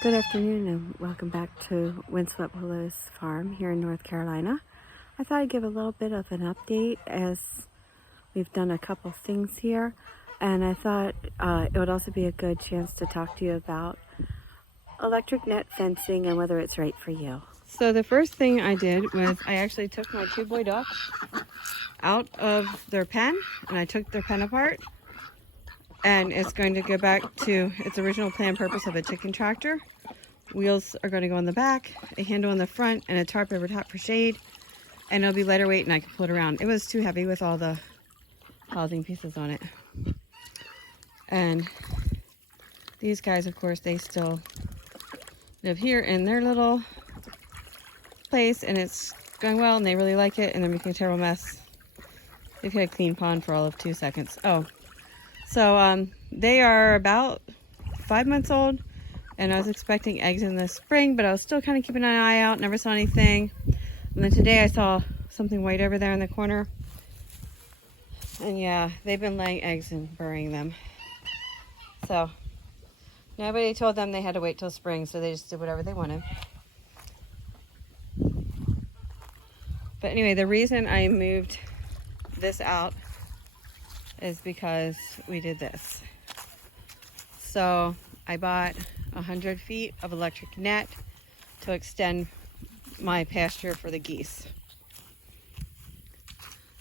Good afternoon and welcome back to Windswept Willows Farm here in North Carolina. I thought I'd give a little bit of an update as we've done a couple things here, and I thought it would also be a good chance to talk to you about electric net fencing and whether it's right for you. So the first thing I did was I actually took my two boy ducks out of their pen and I took their pen apart, and it's going to go back to its original planned purpose of a chicken tractor. Wheels are going to go on the back, a handle in the front, and a tarp over top for shade. And it'll be lighter weight and I can pull it around. It was too heavy with all the housing pieces on it. And these guys, of course, they still live here in their little place, and it's going well and they really like it, and they're making a terrible mess. They've had a clean pond for all of 2 seconds. So they are about 5 months old, and I was expecting eggs in the spring, but I was still kind of keeping an eye out, never saw anything. And then today I saw something white over there in the corner. And yeah, they've been laying eggs and burying them. So nobody told them they had to wait till spring, so they just did whatever they wanted. But anyway, the reason I moved this out is because we did this. So I bought 100 feet of electric net to extend my pasture for the geese.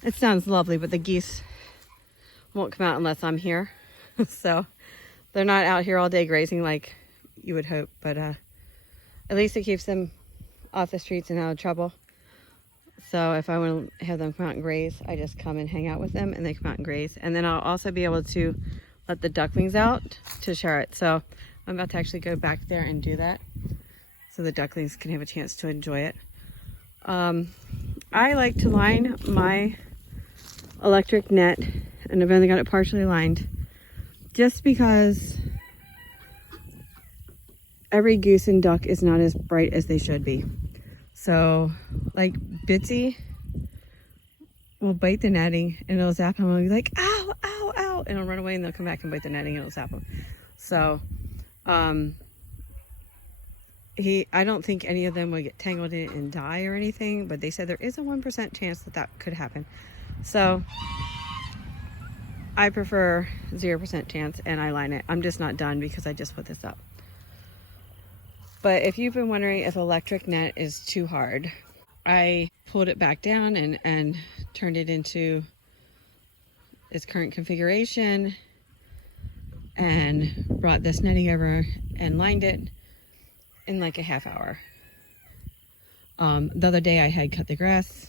It sounds lovely, but the geese won't come out unless I'm here. So they're not out here all day grazing like you would hope, but at least it keeps them off the streets and out of trouble. So if I want to have them come out and graze, I just come and hang out with them and they come out and graze. And then I'll also be able to let the ducklings out to share it. So I'm about to actually go back there and do that so the ducklings can have a chance to enjoy it. I like to line my electric net, and I've only got it partially lined, just because every goose and duck is not as bright as they should be. So like Bitsy will bite the netting and it'll zap him and he'll be like, ow, ow, ow, and it'll run away and they'll come back and bite the netting and it'll zap him. So I don't think any of them would get tangled in it and die or anything, but they said there is a 1% chance that that could happen. So I prefer 0% chance, and I line it. I'm just not done because I just put this up. But if you've been wondering if electric net is too hard, I pulled it back down and turned it into its current configuration and brought this netting over and lined it in like a half hour. The other day I had cut the grass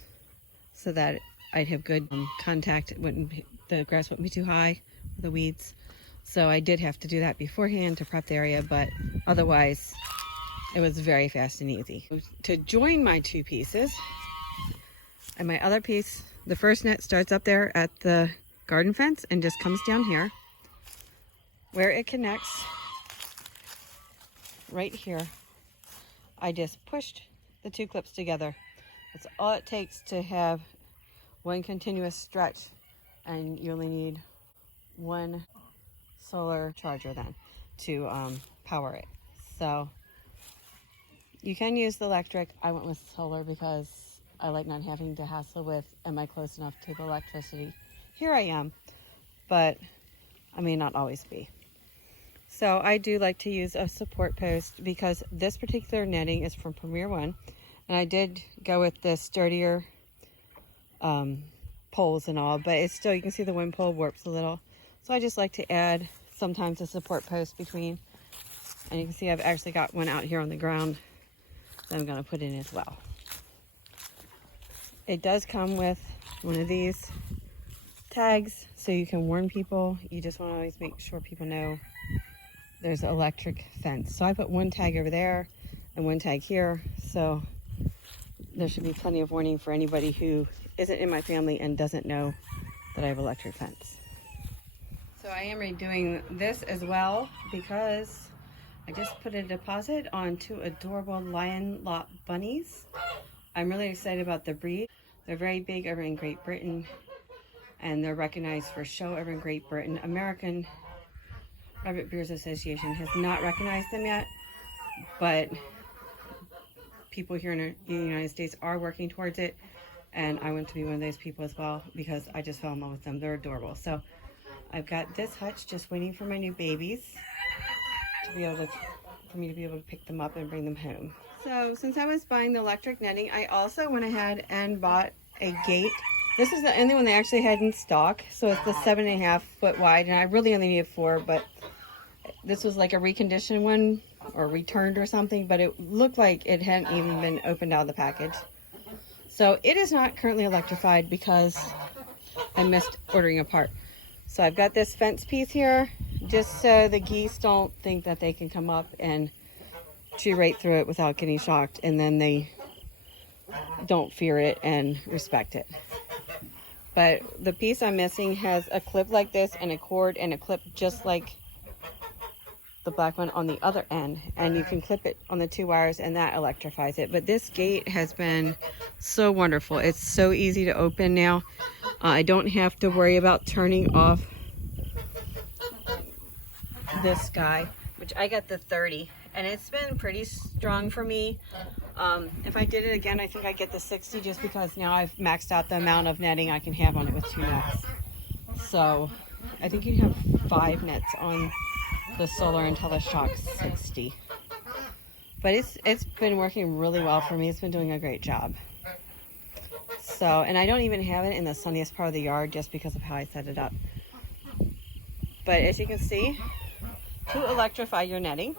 so that I'd have good contact. The grass wouldn't be too high with the weeds. So I did have to do that beforehand to prep the area, but otherwise it was very fast and easy. To join my two pieces, and my other piece, the first net starts up there at the garden fence and just comes down here. Where it connects, right here, I just pushed the two clips together. That's all it takes to have one continuous stretch, and you only need one solar charger then to power it. So you can use the electric. I went with solar because I like not having to hassle with, am I close enough to the electricity? Here I am, but I may not always be. So I do like to use a support post because this particular netting is from Premier One, and I did go with the sturdier poles and all, but it's still, you can see the wind pole warps a little. So I just like to add sometimes a support post between, and you can see I've actually got one out here on the ground that I'm going to put in as well. It does come with one of these tags so you can warn people. You just want to always make sure people know there's an electric fence. So I put one tag over there and one tag here, so there should be plenty of warning for anybody who isn't in my family and doesn't know that I have electric fence. So I am redoing this as well because I just put a deposit on two adorable lion lot bunnies. I'm really excited about the breed. They're very big over in Great Britain, and they're recognized for show over in Great Britain. American Rabbit Breeders Association has not recognized them yet, but people here in the United States are working towards it, and I want to be one of those people as well because I just fell in love with them. They're adorable. So I've got this hutch just waiting for my new babies to be able to, for me to be able to pick them up and bring them home. So since I was buying the electric netting, I also went ahead and bought a gate. This is the only one they actually had in stock. So it's the 7.5 foot wide, and I really only needed 4, but this was like a reconditioned one or returned or something, but it looked like it hadn't even been opened out of the package. So it is not currently electrified because I missed ordering a part. So I've got this fence piece here just so the geese don't think that they can come up and chew right through it without getting shocked, and then they don't fear it and respect it. But the piece I'm missing has a clip like this and a cord and a clip just like the black one on the other end, and you can clip it on the 2 wires and that electrifies it. But this gate has been so wonderful. It's so easy to open now. I don't have to worry about turning off this guy, which I got the 30, and it's been pretty strong for me. If I did it again, I think I'd get the 60 just because now I've maxed out the amount of netting I can have on it with 2 nets. So I think you can have 5 nets on the Solar IntelliShock 60. But it's been working really well for me. It's been doing a great job. So, and I don't even have it in the sunniest part of the yard just because of how I set it up. But as you can see, to electrify your netting,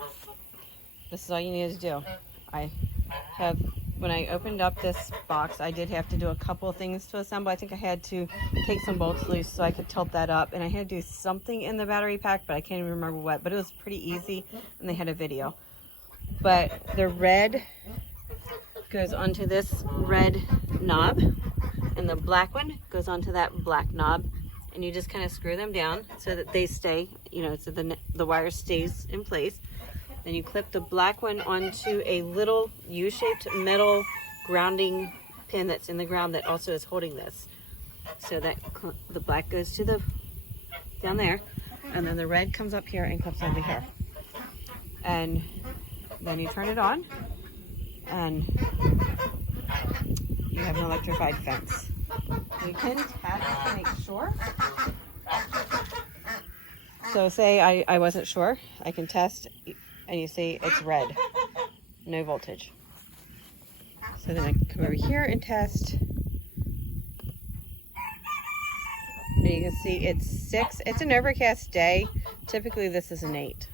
this is all you need to do. When I opened up this box, I did have to do a couple of things to assemble. I think I had to take some bolts loose so I could tilt that up, and I had to do something in the battery pack, but I can't even remember what, but it was pretty easy, and they had a video. But the red goes onto this red knob, and the black one goes onto that black knob, and you just kind of screw them down so that they stay, so the wire stays in place. Then you clip the black one onto a little U-shaped metal grounding pin that's in the ground that also is holding this. So that the black goes to down there, and then the red comes up here and clips over here. And then you turn it on, and you have an electrified fence. You can test to make sure. So say I wasn't sure, I can test, and you see it's red, no voltage. So then I can come over here and test. And you can see it's 6. It's an overcast day. Typically this is an 8.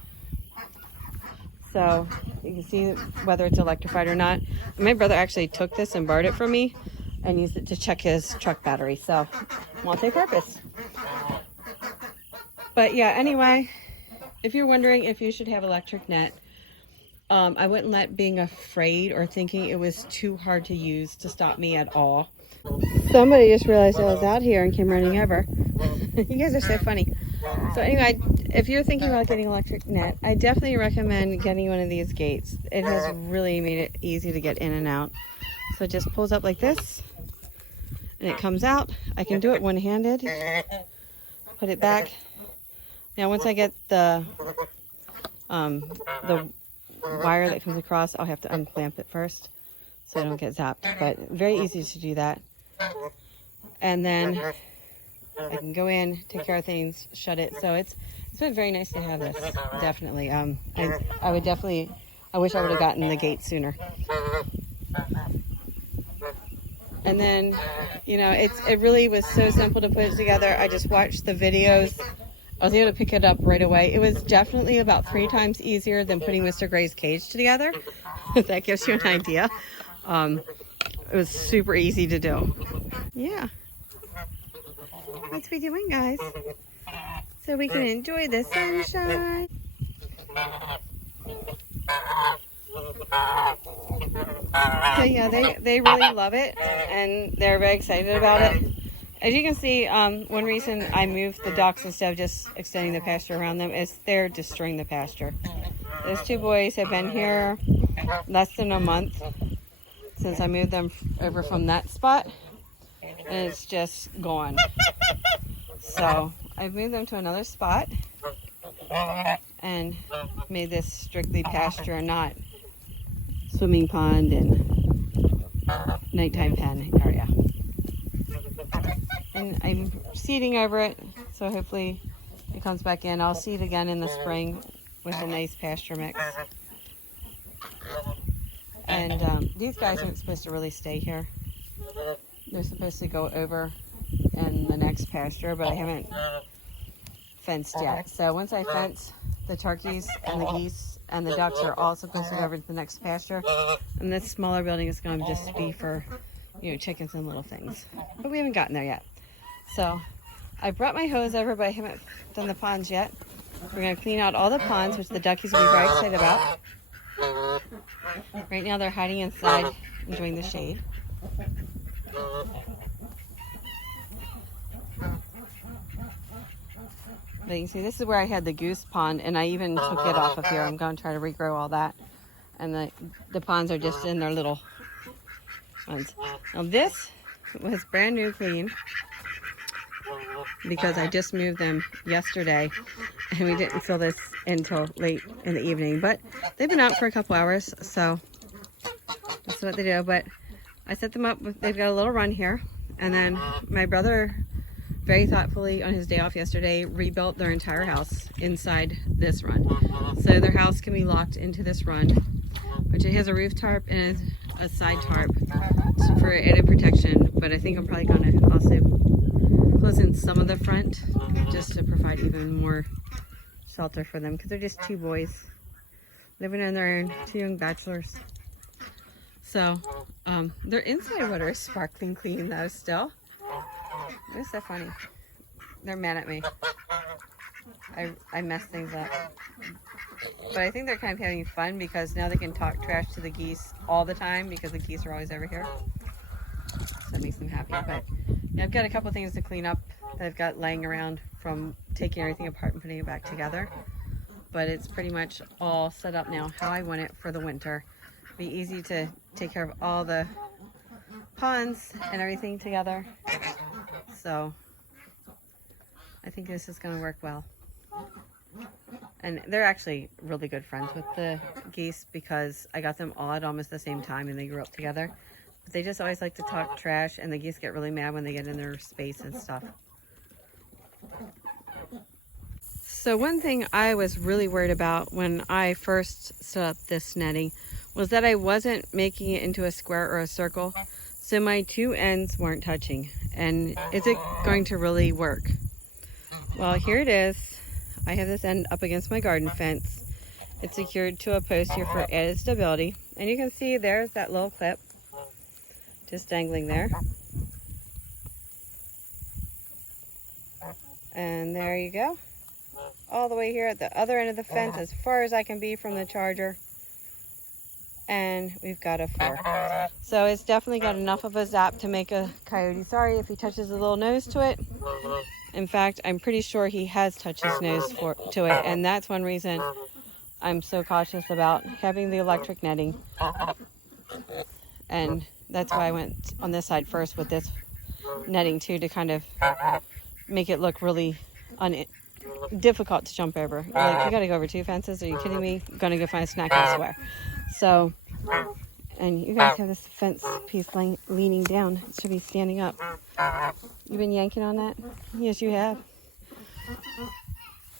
So you can see whether it's electrified or not. My brother actually took this and borrowed it from me and used it to check his truck battery. So multi-purpose. But yeah, anyway, if you're wondering if you should have electric net, I wouldn't let being afraid or thinking it was too hard to use to stop me at all. Somebody just realized I was out here and came running over. You guys are so funny. So anyway, if you're thinking about getting electric net, I definitely recommend getting one of these gates. It has really made it easy to get in and out. So it just pulls up like this, and it comes out. I can do it one-handed. Put it back. Now once I get the wire that comes across, I'll have to unclamp it first so I don't get zapped. But very easy to do that. And then I can go in, take care of things, shut it. So it's been very nice to have this. Definitely. I wish I would have gotten the gate sooner. And then, it really was so simple to put it together. I just watched the videos. I was able to pick it up right away. It was definitely about 3 times easier than putting Mr. Gray's cage together. If that gives you an idea. It was super easy to do. Yeah. What's we doing, guys? So we can enjoy the sunshine. So yeah, they really love it, and they're very excited about it. As you can see, one reason I moved the ducks instead of just extending the pasture around them is they're destroying the pasture. Those 2 boys have been here less than a month since I moved them over from that spot, and it's just gone. So I've moved them to another spot and made this strictly pasture and not swimming pond and nighttime pen area. And I'm seeding over it, so hopefully it comes back in. I'll seed again in the spring with a nice pasture mix. And these guys aren't supposed to really stay here. They're supposed to go over in the next pasture, but I haven't fenced yet. So once I fence, the turkeys and the geese and the ducks are all supposed to go over to the next pasture. And this smaller building is going to just be for, you know, chickens and little things. But we haven't gotten there yet. So I brought my hose over, but I haven't done the ponds yet. We're going to clean out all the ponds, which the duckies will be very excited about. Right now they're hiding inside, enjoying the shade. But you can see this is where I had the goose pond, and I even took it off of here. I'm going to try to regrow all that. And the ponds are just in their little ones. Now this was brand new clean because I just moved them yesterday, and we didn't fill this until late in the evening. But they've been out for a couple hours, so that's what they do. But I set them up, they've got a little run here, and then my brother very thoughtfully on his day off yesterday rebuilt their entire house inside this run. So their house can be locked into this run, which it has a roof tarp and a side tarp for added protection. But I think I'm probably going to also close in some of the front just to provide even more shelter for them, because they're just two boys living on their own, two young bachelors. So their inside water is sparkling clean though still. It's so funny. They're mad at me. I mess things up. But I think they're kind of having fun because now they can talk trash to the geese all the time because the geese are always over here. So that makes them happy. But yeah, I've got a couple things to clean up that I've got laying around from taking everything apart and putting it back together. But it's pretty much all set up now how I want it for the winter. Be easy to take care of all the ponds and everything together. So I think this is going to work well. And they're actually really good friends with the geese because I got them all at almost the same time and they grew up together. But they just always like to talk trash, and the geese get really mad when they get in their space and stuff. So one thing I was really worried about when I first set up this netting was that I wasn't making it into a square or a circle. So my two ends weren't touching. And is it going to really work? Well, here it is. I have this end up against my garden fence. It's secured to a post here for added stability. And you can see there's that little clip just dangling there. And there you go. All the way here at the other end of the fence, as far as I can be from the charger. And we've got a 4. So it's definitely got enough of a zap to make a coyote sorry if he touches a little nose to it. In fact, I'm pretty sure he has touched his nose to it, and that's one reason I'm so cautious about having the electric netting. And that's why I went on this side first with this netting too, to kind of make it look really difficult to jump over. You're like, you gotta go over 2 fences? Are you kidding me? I'm gonna go find a snack elsewhere. So, and you guys have this fence piece leaning down. It should be standing up. You've been yanking on that? Yes, you have.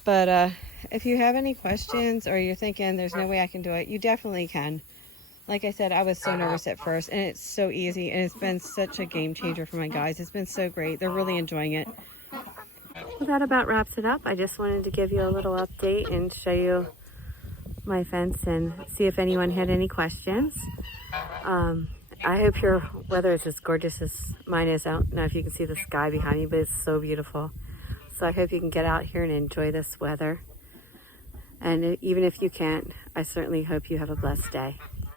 But if you have any questions or you're thinking there's no way I can do it, you definitely can. Like I said, I was so nervous at first, and it's so easy, and it's been such a game changer for my guys. It's been so great. They're really enjoying it. Well, that about wraps it up. I just wanted to give you a little update and show you my fence and see if anyone had any questions. I hope your weather is as gorgeous as mine is. I don't know if you can see the sky behind me, but it's so beautiful. So I hope you can get out here and enjoy this weather. And even if you can't, I certainly hope you have a blessed day.